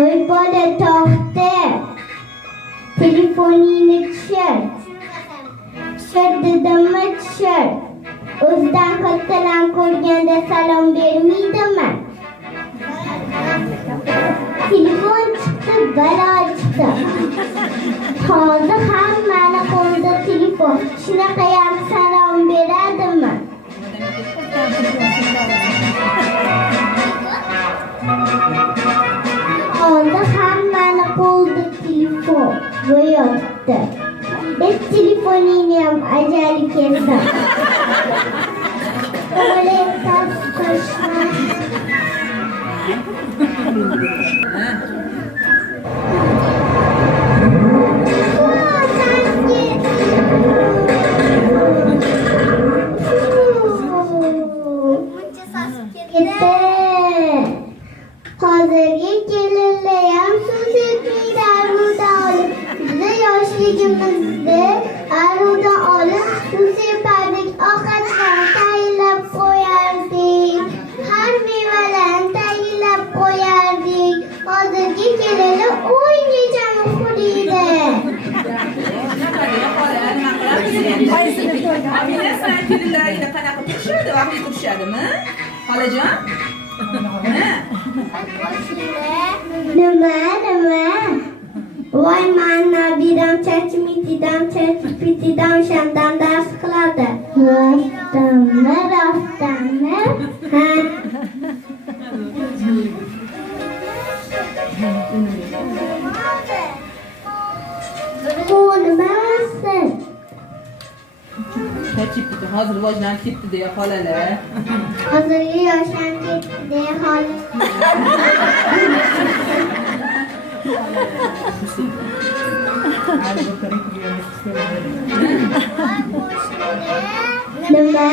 Oy bola to'xta. Telefoningni tushir. Tushir dedimmi tushir. O'zidan kattalar ko'rganda salom bermaydimi? Telefon chiqdi, balo chiqdi. Hozir hammani qo'lida telefon. Shunaqa ham salom beradimi? Hozir hammani qo'lida telefon bo'yotdi. Telefoningni ham ajali kelsa. Hozirgi kelinlar ham suv sepmaydi, aruvdan olib. Bizni yoshligimizda aruvdan olib suv separdik, ovqatlarni tayyorlab qo'yardik, har mevalarni tayyorlab qo'yardik. Hozirgi kelinlar o'ynaychani quriydi. Kelinlarga qanaqa turishadi? Vaqtli turishadimi? Xolajon? Nima? Voy, men nabiram chachmitidan shandan dars qiladi. Rostdanmi? Ha. Bo'lmasin. Chachibdi, hozir rivojlanib ketdi deya xolalar. Hozirgi yoshlar ketdi deya Nima?